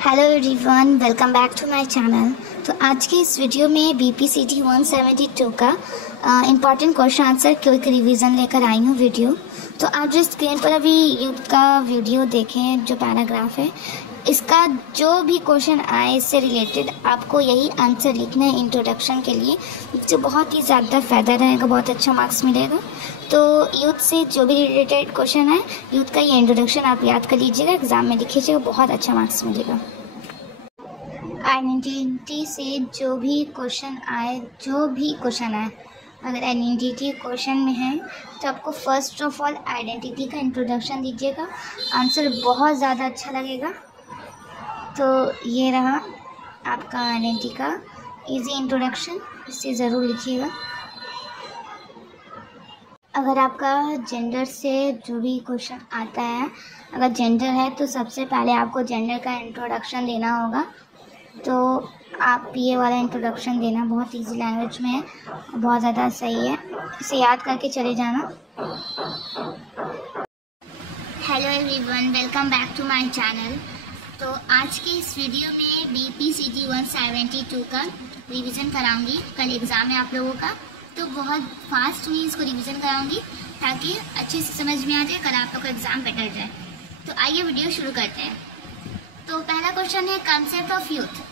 Hello everyone, welcome back to my channel. तो आज की इस वीडियो में BPCT 172 का important question answer quick revision लेकर आई हूँ वीडियो। तो आप जो स्क्रीन पर अभी युद्ध का वीडियो देखें, जो पैराग्राफ है, इसका जो भी क्वेश्चन आए इससे रिलेटेड आपको यही आंसर लिखना है इंट्रोडक्शन के लिए, जो बहुत ही ज़्यादा फ़ायदा रहेगा, बहुत अच्छा मार्क्स मिलेगा। तो यूथ से जो भी रिलेटेड क्वेश्चन है, यूथ का ये इंट्रोडक्शन आप याद कर लीजिएगा, एग्ज़ाम में लिखिएगा, बहुत अच्छा मार्क्स मिलेगा। आइडेंटिटी से जो भी क्वेश्चन आए, अगर आइडेंटिटी क्वेश्चन में है तो आपको फर्स्ट ऑफ ऑल आइडेंटिटी का इंट्रोडक्शन दीजिएगा, आंसर बहुत ज़्यादा अच्छा लगेगा। तो ये रहा आपका आइडेंटिटी का इजी इंट्रोडक्शन, इसे ज़रूर लिखिएगा। अगर आपका जेंडर से जो भी क्वेश्चन आता है, अगर जेंडर है तो सबसे पहले आपको जेंडर का इंट्रोडक्शन देना होगा। तो आप ये वाला इंट्रोडक्शन देना, बहुत इजी लैंग्वेज में है, बहुत ज़्यादा सही है, इसे याद करके चले जाना। Hello everyone, welcome back to my channel. तो आज के इस वीडियो में BPCT 172 का रिवीजन कराऊंगी। कल एग्ज़ाम है आप लोगों का, तो बहुत फास्ट में इसको रिवीजन कराऊंगी ताकि अच्छे से समझ में आ जाए, कल आप लोग का एग्ज़ाम बेटर जाए। तो आइए वीडियो शुरू करते हैं। तो पहला क्वेश्चन है कंसेप्ट ऑफ यूथ।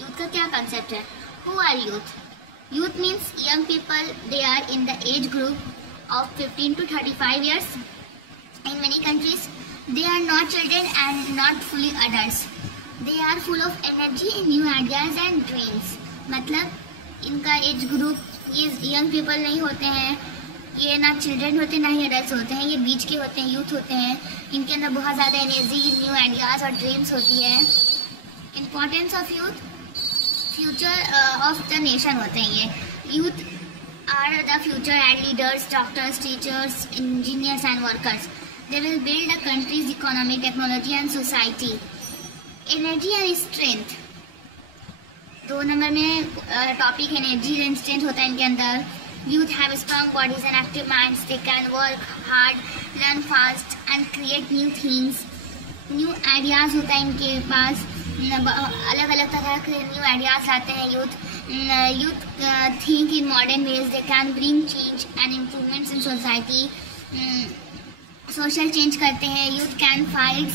यूथ का क्या कंसेप्ट है? Who are youth? Youth means young people, they are in the age group of 15 to 35 years. In many countries, they are not children and not fully adults. They are full of energy, new ideas and dreams. मतलब इनका age group ये young people नहीं होते हैं, ये ना children होते ना ही एडल्ट होते हैं, ये बीच के होते हैं, यूथ होते हैं। इनके अंदर बहुत ज़्यादा एनर्जी, न्यू आइडियाज़ और ड्रीम्स होती है। Importance of youth, future of the nation होते हैं ये। Youth are the future and leaders, doctors, teachers, engineers and workers. They will build a country's economy, technology and society. Energy and strength. 2 number में topic energy and strength होता है इनके अंदर। Youth have strong bodies and active minds, they can work hard, learn fast and create new things. New ideas होता है इनके पास, अलग अलग तरह के न्यू आइडियाज़ लाते हैं youth. Youth think in modern ways, they can bring change and improvements in society. Social change करते हैं। Youth can fight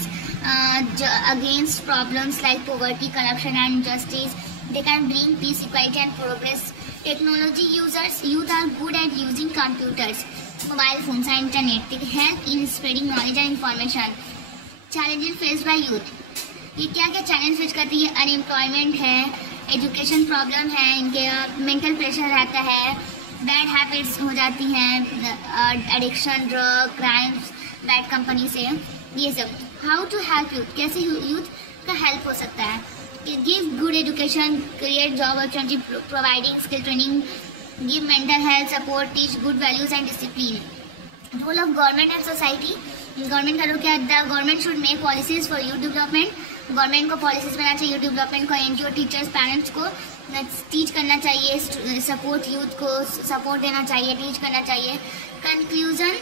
against problems like poverty, corruption and justice. They can bring peace, equality and progress. Technology users, youth are good at using computers, mobile phones and internet. They help in spreading knowledge and information. Challenges face by youth. ये क्या क्या challenge face करती है? Unemployment है, education problem है, इनके mental pressure रहता है, बैड हैबिट्स हो जाती हैं, addiction, drug, crimes, bad company से, ये सब. हाउ टू हेल्प यूथ, कैसे यूथ का हेल्प हो सकता है? Give good education, create job opportunity, providing skill training, give mental health support, teach good values and discipline. Role of government and society. Government का role क्या है? The government should make policies for youth development. Government को policies बनाना चाहिए youth development को. NGO, teachers, parents को teach करना चाहिए, सपोर्ट यूथ को सपोर्ट देना चाहिए, टीच करना चाहिए. Conclusion,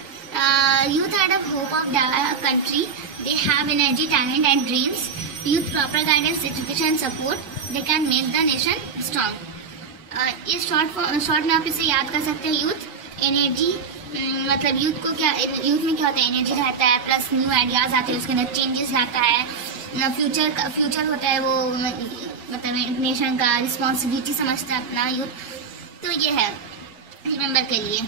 youth are the hope of the country. They have energy, talent and dreams. Youth proper guidance, education, support. They can make the nation strong. इस short में आप इसे याद कर सकते हैं. यूथ एनर्जी, मतलब यूथ को क्या, यूथ में क्या होता है? एनर्जी रहता है, प्लस न्यू आइडियाज आते हैं, उसके अंदर चेंजेस लाता है. फ्यूचर होता है, वो मतलब नेशन का रिस्पॉन्सिबिलिटी समझता है अपना यूथ. तो ये है रिमेंबर के लिए.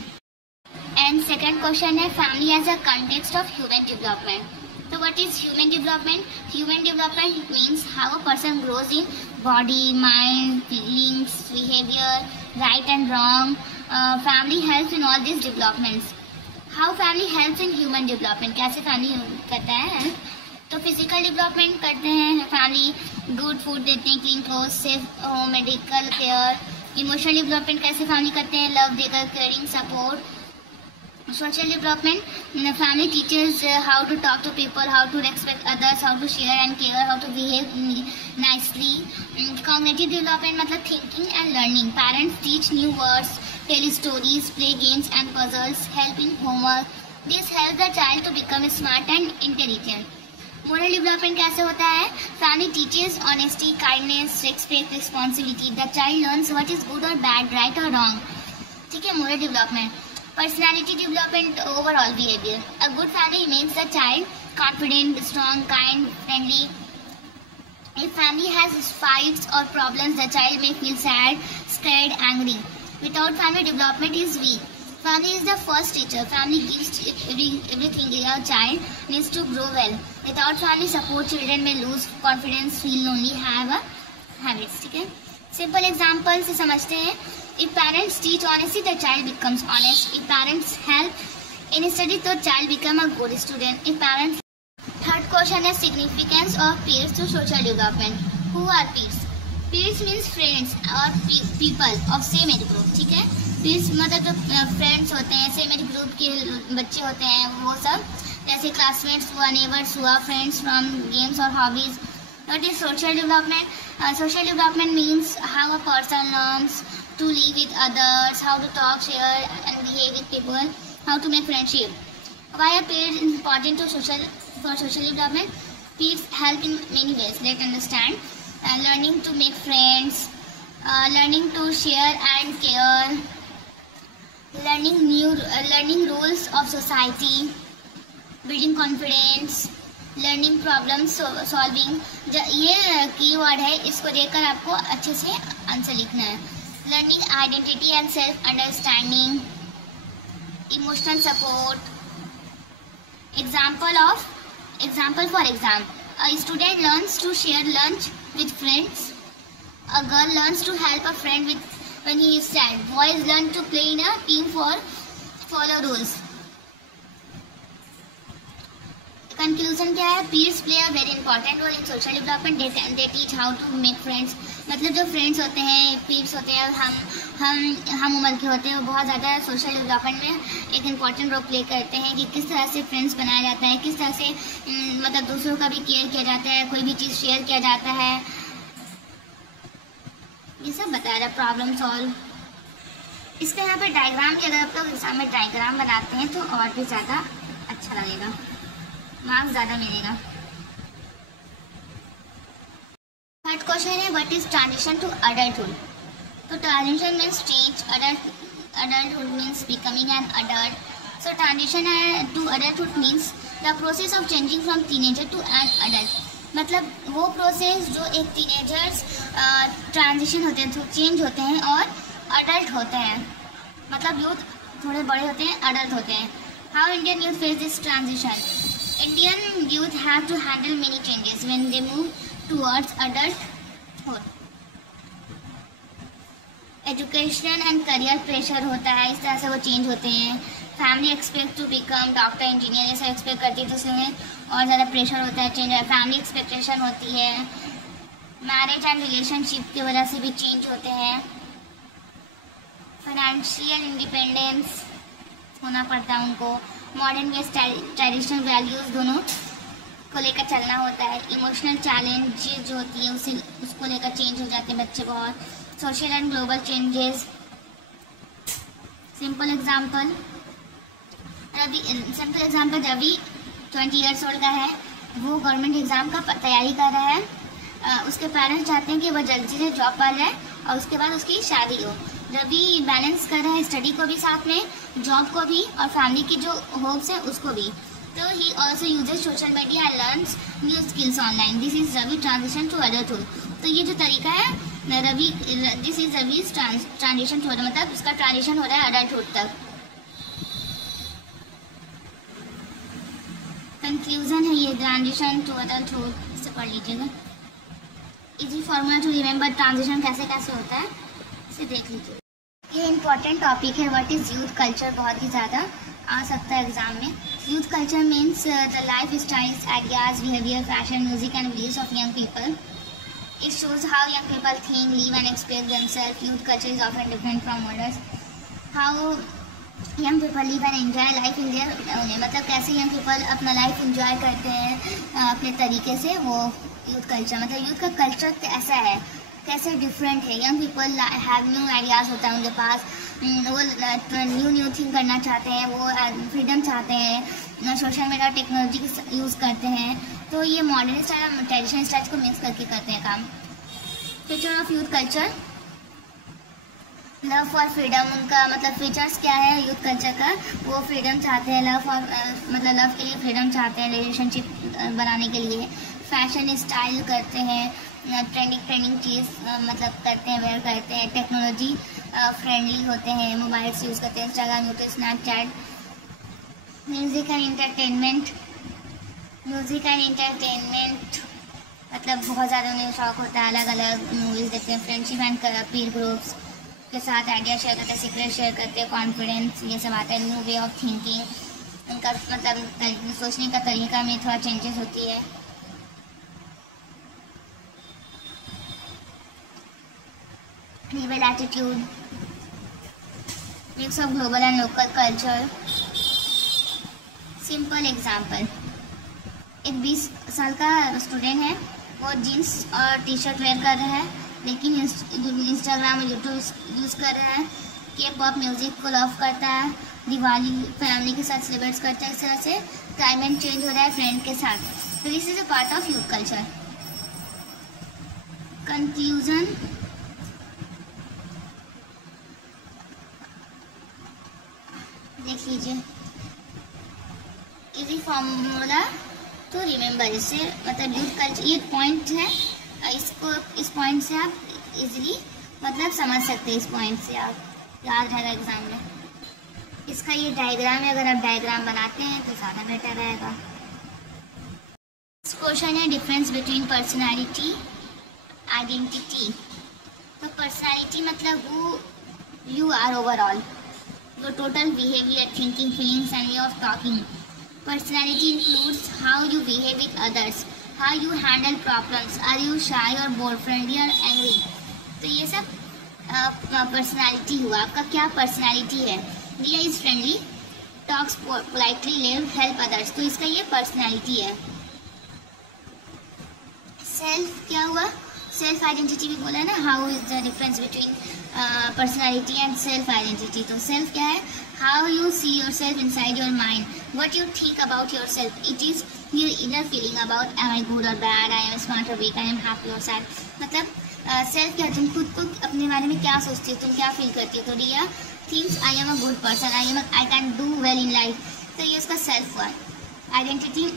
एंड सेकेंड क्वेश्चन है family as a context of human development. तो what is human development? Human development means how a person grows in body, mind, feelings, behaviour, right and wrong. Family helps in all this developments. How family helps in human development, कैसे family करता है? तो physical development करते हैं family, good food देते हैं, clean cloth, safe home, medical care. Emotional development कैसे family करते हैं? लव देकर, caring, support. Social development, family teaches how to talk to people, how to respect others, how to share and care, how to behave nicely. Cognitive development मतलब thinking and learning. Parents teach new words, tell stories, play games and puzzles, help in homework. This helps the child to become smart and intelligent. Moral development कैसे होता है? Family teachers honesty, kindness, respect, responsibility. The child learns what is good और bad, right और wrong. ठीक है, moral development. Personality development, overall behaviour. A good family makes the child confident, strong, kind, friendly. If family has fights or problems, the child may feel sad, scared, angry. Without family, development is weak. Family is the first teacher. Family gives everything a child needs to grow well. Without family support, children may lose confidence, feel lonely, have habits. ठीक है, simple example से समझते हैं। If parents teach honesty, the child becomes honest. If parents help in study, the child become a good student. If parents third question है significance of peers to social development. Who are peers? Peers means friends और people of same age group. ठीक है, peers मतलब जो friends होते हैं, same age group के बच्चे होते हैं, वो सब जैसे क्लासमेट्स हुआ, नेबर्स हुआ, फ्रेंड्स फ्रॉम गेम्स और hobbies. What is social development? Social development means how a person learns to live with others, how to talk, share and behave with people, how to make friendship. Why are peers important to for social development? Peers help in many ways. They understand, learning to make friends, learning to share and care, learning rules of society, building confidence, learning problem solving. ये keyword है, इसको देखकर आपको अच्छे से answer लिखना है। Learning identity and self understanding, emotional support. Example for exam. A student learns to share lunch with friends. A girl learns to help a friend when he is sad. Boys learn to play in a team for follow rules. Conclusion क्या है? Peers play a very important role in social development. They teach how to make friends. मतलब जो friends होते हैं, peers होते हैं, हम उम्र के होते हैं, वो बहुत ज़्यादा सोशल डेवलपमेंट में एक इम्पॉर्टेंट रोल प्ले करते हैं कि किस तरह से फ्रेंड्स बनाया जाता है, किस तरह से मतलब दूसरों का भी केयर किया जाता है, कोई भी चीज़ शेयर किया जाता है, ये सब बताया रहा। Problem solve. इसके यहाँ पर डायग्राम की अगर आप लोग एग्जाम में डायग्राम बनाते हैं तो और भी ज़्यादा अच्छा लगेगा, मार्क्स ज़्यादा मिलेगा। थर्ड क्वेश्चन है what is transition to adulthood. तो transition means change, adulthood means becoming an adult. So transition to adulthood means the process of changing from teenager to an adult. मतलब वो प्रोसेस जो एक teenagers transition होते हैं, change होते हैं और अडल्ट होते हैं, मतलब यूथ थोड़े बड़े होते हैं, अडल्ट होते हैं। How Indian youth face this transition? Indian youth have to handle many changes when they move towards adulthood. Education and career pressure होता है, इस तरह से वो चेंज होते हैं। Family expect to become doctor, engineer, ऐसा एक्सपेक्ट करती है तो उसमें और ज़्यादा प्रेशर होता है, चेंज है। फैमिली एक्सपेक्टेशन होती है। मैरिज एंड रिलेशनशिप की वजह से भी चेंज होते हैं। फाइनेंशियल इंडिपेंडेंस होना पड़ता है उनको। मॉडर्न वेज, ट्रेडिशनल वैल्यूज़ दोनों को लेकर चलना होता है। इमोशनल चैलेंजेस जो होती है उसको लेकर चेंज हो जाते हैं बच्चे बहुत। Social and global changes. Simple example Ravi 20 years old का है, वो गवर्नमेंट एग्ज़ाम का तैयारी कर रहा है। उसके पेरेंट्स चाहते हैं कि वो जल्दी से जॉब पर जाए और उसके बाद उसकी शादी हो। रवि बैलेंस कर रहा है स्टडी को भी साथ में, जॉब को भी और फैमिली की जो होप्स है उसको भी। तो he also uses social media and learns new skills online. This is Ravi transition to adulthood. तो ये जो तरीका है Ravi, this is Ravi's transition to, मतलब उसका ट्रांजिशन हो रहा है अडल्टहुड तक। कंक्लूजन है ये ट्रांजिशन टू अडल्टहुड, इसे पढ़ लीजिएगा। Easy formula to remember transition कैसे कैसे होता है इसे देख लीजिए। ये इंपॉर्टेंट टॉपिक है व्हाट इज यूथ कल्चर, बहुत ही ज़्यादा आ सकता है एग्जाम में। Youth culture means the lifestyles, ideas, behaviour, fashion, music and beliefs of young people. It shows how young people think, live and express themselves. Youth culture is often different from others. How young people live and enjoy life in their own way. मतलब कैसे young people अपना life enjoy करते हैं अपने तरीके से, वो youth culture. मतलब यूथ का कल्चर कैसा है, कैसे डिफरेंट है। Young people have new ideas होता है उनके पास, वो न्यू थिंग करना चाहते हैं, वो फ्रीडम चाहते हैं, सोशल मीडिया टेक्नोलॉजी यूज़ करते हैं, तो ये मॉडर्न स्टाइल और ट्रेडिशनल स्टाइल को मिक्स करके करते हैं काम। Future of youth culture, love for freedom, उनका मतलब फीचर्स क्या है यूथ कल्चर का, वो फ्रीडम चाहते हैं, लव फॉर मतलब लव के लिए फ्रीडम चाहते हैं, रिलेशनशिप बनाने के लिए। फैशन स्टाइल करते हैं, ट्रेंडिंग चीज़ मतलब करते हैं, वेयर करते हैं। टेक्नोलॉजी फ्रेंडली होते हैं, मोबाइल्स यूज़ करते हैं, Instagram, YouTube, Snapchat. Music and entertainment, music and entertainment मतलब बहुत ज़्यादा उन्हें शौक होता है, अलग अलग मूवीज़ देखते हैं। फ्रेंडशिप एंड पीर ग्रुप्स के साथ आइडिया शेयर करते हैं, सीक्रेट शेयर करते हैं, कॉन्फिडेंस, ये सब आता है। न्यू वे ऑफ थिंकिंग, उनका मतलब सोचने का तरीका में थोड़ा चेंजेस होती है। Tribal attitude, mix of global and local culture. Simple example, एक 20 साल का स्टूडेंट है, वो जीन्स और टी शर्ट वेयर कर रहा है, लेकिन इंस्टाग्राम और यूट्यूब यूज़ कर रहा है। के पॉप म्यूज़िक को लव करता है, दिवाली फैमिली के साथ सेलिब्रेट करता है। इस तरह से क्लाइमेट चेंज हो रहा है फ्रेंड के साथ। तो this is a part of youth culture. Conclusion, देख लीजिए, इजी फॉर्मूला टू रिमेंबर, इससे मतलब यूथ कल्चर ये पॉइंट है, इसको इस पॉइंट से आप इजीली मतलब समझ सकते हैं, इस पॉइंट से आप याद रहेगा एग्जाम में। इसका ये डायग्राम है, अगर आप डायग्राम बनाते हैं तो ज़्यादा बेटर रहेगा। क्वेश्चन है डिफरेंस बिटवीन पर्सनालिटी आइडेंटिटी। तो पर्सनालिटी मतलब who you are overall, your total behavior, thinking, feelings and way of talking. Personality includes how you behave with others, how you handle problems, are you shy or bored, friendly or angry. तो ये सब personality हुआ। आपका क्या personality है? Riya is friendly, talks politely, live, help others. तो इसका ये पर्सनालिटी है। सेल्फ क्या हुआ? सेल्फ आइडेंटिटी भी बोला है ना, how is the difference between personality and self identity. तो सेल्फ क्या है? How you see your self inside your mind, what you think about yourself, it is your inner feeling about am I good और bad, I am smart और weak, I am happy और sad. मतलब self क्या, तुम खुद को अपने बारे में क्या सोचती हो, तुम क्या फील करती हो। तो Riya thinks I am a good person, I can do well in life. तो ये उसका सेल्फ हुआ। Identity,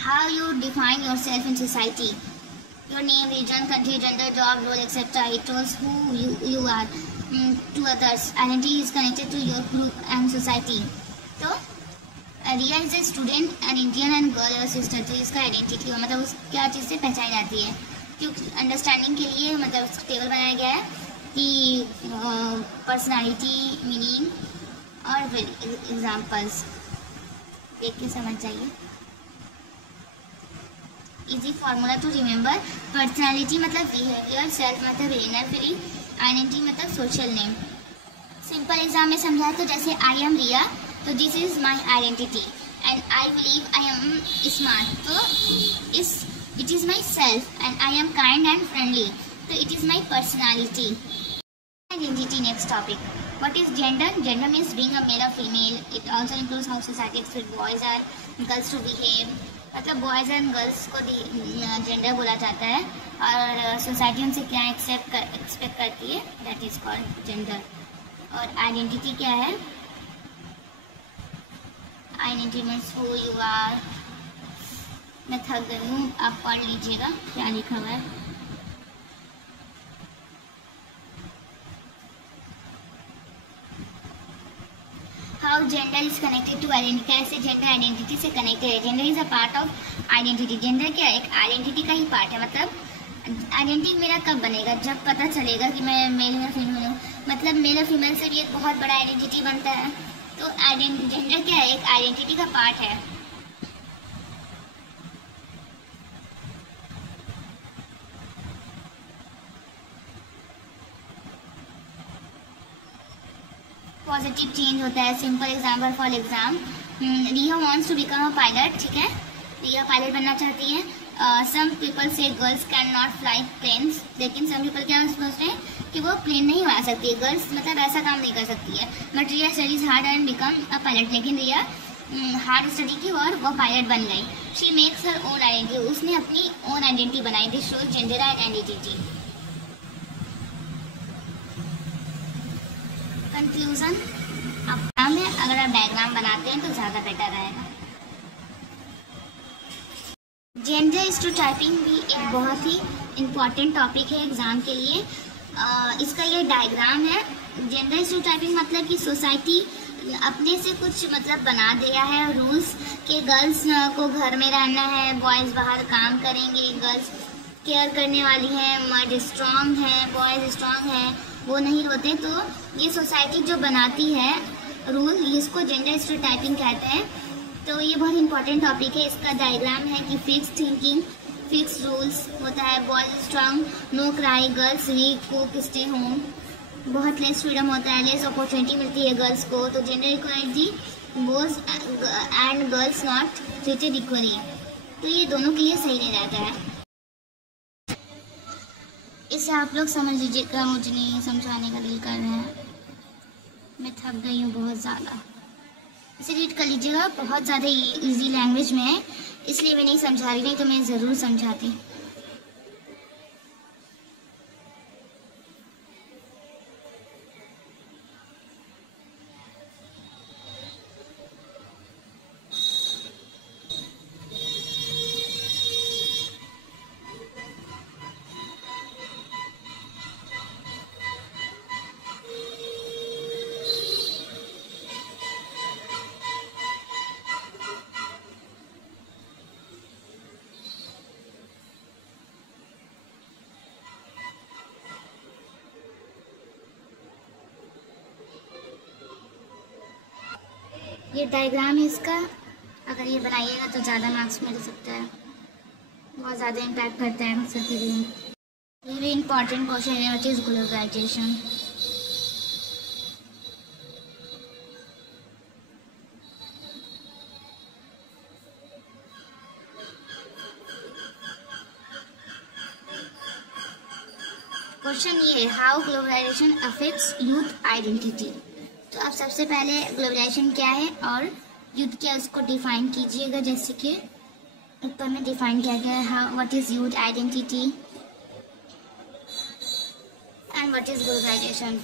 how you define your self in society, your name, religion, country, gender, job, role, etc. It shows who you are to others. Identity is connected to your group and society. So Riya is a student, an Indian and girl or sister. तो इसका identity मतलब उस क्या चीज़ से पहचानी जाती है। क्योंकि अंडरस्टैंडिंग के लिए मतलब उसका टेबल बनाया गया है कि पर्सनालिटी, मीनिंग और एग्जाम्पल्स देख के समझ जाइए। Easy formula to remember, personality मतलब बिहेवियर, सेल्फ मतलब इनर फीलिंग, आइडेंटिटी मतलब सोशल नेम। सिंपल एग्जाम में समझाया तो जैसे आई एम रिया, तो this is my identity and I believe I am smart, तो it is my self and I am kind and friendly, तो it is my personality. Identity, next topic, what is gender? Gender means being a male और female, it also includes how society expect boys or girls to behave. मतलब boys and girls को gender बोला जाता है और society उनसे क्या expect करती है, दैट इज़ कॉल्ड जेंडर। और आइडेंटिटी क्या है? Identity means who you are. मैं थक गई हूँ, आप पढ़ लीजिएगा क्या लिखा हुआ है। How gender is connected to identity, कैसे जेंडर आइडेंटिटी से कनेक्टेड है। Gender is a part of identity. Gender क्या है? एक आइडेंटिटी का ही पार्ट है। मतलब आइडेंटिटी मेरा कब बनेगा? जब पता चलेगा कि मैं मेल या फीमेल हूँ। मतलब मेल और फीमेल से भी एक बहुत बड़ा आइडेंटिटी बनता है। तो जेंडर क्या है? एक आइडेंटिटी का पार्ट है। पॉजिटिव चेंज होता है। Simple example for exam, Riya wants to become a pilot, ठीक है, रिया पायलट बनना चाहती है। Some people say girls can not fly planes, लेकिन सम पीपल क्या सोच रहे हैं कि वो प्लेन नहीं उड़ा सकती है, गर्ल्स मतलब ऐसा काम नहीं कर सकती है। But Riya studies hard and become a pilot, लेकिन रिया हार्ड स्टडी की और वो पायलट बन गई। She makes her own identity, उसने अपनी ओन आइडेंटिटी बनाई थी। Show gender identity. कंक्लूजन, अब में अगर आप डायग्राम बनाते हैं तो ज़्यादा बेटर रहेगा। जेंडर स्टीरियोटाइपिंग भी एक बहुत ही इम्पॉर्टेंट टॉपिक है एग्ज़ाम के लिए। इसका ये डायग्राम है। जेंडर स्टीरियोटाइपिंग मतलब कि सोसाइटी अपने से कुछ मतलब बना दिया है रूल्स कि गर्ल्स को घर में रहना है, बॉयज़ बाहर काम करेंगे, गर्ल्स केयर करने वाली हैं, मर्द स्ट्रॉन्ग है, बॉयज़ स्ट्रॉन्ग है, वो नहीं होते। तो ये सोसाइटी जो बनाती है रूल, इसको जेंडर स्टीरियोटाइपिंग कहते हैं। तो ये बहुत इंपॉर्टेंट टॉपिक है। इसका डायग्राम है कि फिक्स थिंकिंग, फिक्स रूल्स होता है, boys strong, no cry, girls weak, cook, stay home, बहुत लेस फ्रीडम होता है, लेस अपॉर्चुनिटी मिलती है गर्ल्स को। तो gender equality, boys and girls not treated equally, तो ये दोनों के लिए सही नहीं रहता है। इसे आप लोग समझ लीजिएगा, मुझे नहीं समझाने का दिल कर रहा है, मैं थक गई हूँ बहुत ज़्यादा। इसे रीड कर लीजिएगा, बहुत ज़्यादा इजी लैंग्वेज में है, इसलिए मैं नहीं समझा रही, नहीं तो मैं ज़रूर समझाती। ये डायग्राम है इसका, अगर ये बनाइएगा तो ज़्यादा मार्क्स मिल सकता है, बहुत ज़्यादा इम्पैक्ट करता है आंसर के लिए। ये भी इम्पॉर्टेंट क्वेश्चन है, व्हाट इज ग्लोबलाइजेशन। क्वेश्चन ये है, how globalization affects youth identity. तो आप सबसे पहले ग्लोबलाइजेशन क्या है और यूथ क्या, उसको डिफाइन कीजिएगा। जैसे कि ऊपर में डिफाइन किया गया है, how, what is youth identity and what is globalization.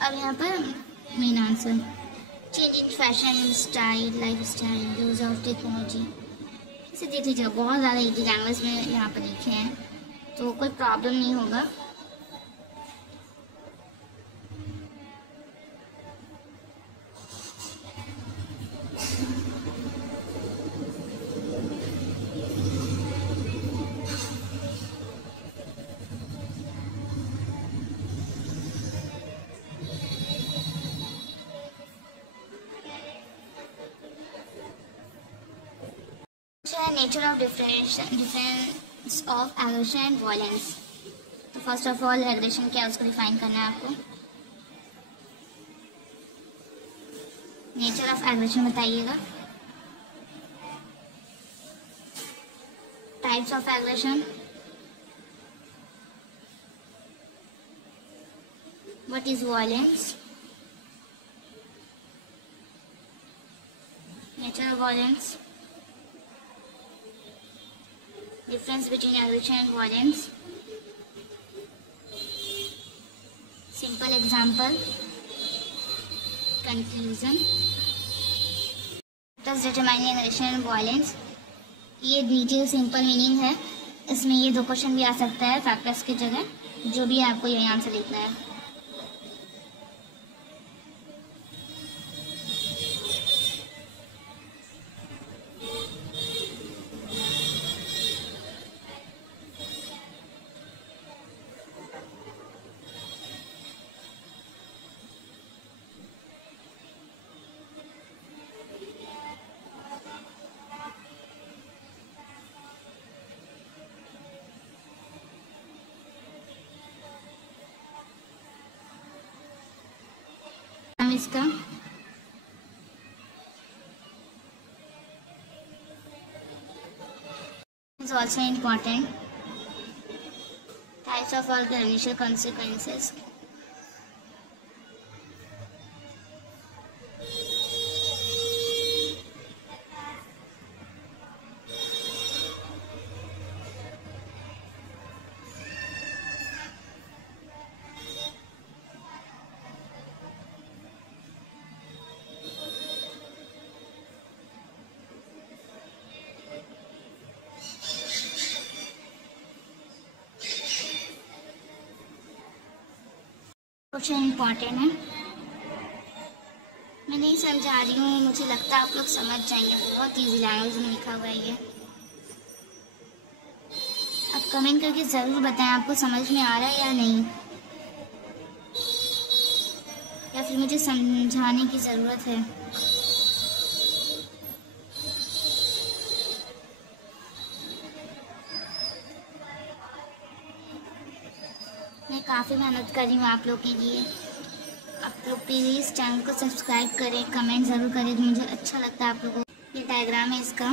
अब यहाँ पर main answer, change in fashion style, life style, use of technology. इसे देख लीजिए, बहुत ज़्यादा इजी लैंग्वेज में यहाँ पर लिखे हैं, तो कोई प्रॉब्लम नहीं होगा। Nature of difference of aggression and violence. तो फर्स्ट ऑफ ऑल एग्रेशन क्या है उसको डिफाइन करना है आपको। नेचर ऑफ एग्रेशन बताइएगा। Types of aggression, what is violence, nature of violence, difference between aggression and violence, simple example, conclusion, thus determining aggression and violence। ये नीचे सिंपल मीनिंग है, इसमें ये 2 क्वेश्चन भी आ सकता है फैक्टर्स की जगह, जो भी आपको यही आंसर लिखना है। इसका is also important. Types of organizational consequences. Question important है, मैं नहीं समझा रही हूँ, मुझे लगता है आप लोग समझ जाएंगे। बहुत ईजी लैंग्वेज में लिखा हुआ है ये। आप कमेंट करके ज़रूर बताएं आपको समझ में आ रहा है या नहीं, या फिर मुझे समझाने की ज़रूरत है। मैं काफ़ी मेहनत कर रही हूँ आप लोग के लिए। आप लोग प्लीज़ चैनल को सब्सक्राइब करें, कमेंट ज़रूर करें, मुझे अच्छा लगता है आप लोगों को। ये डायग्राम है इसका।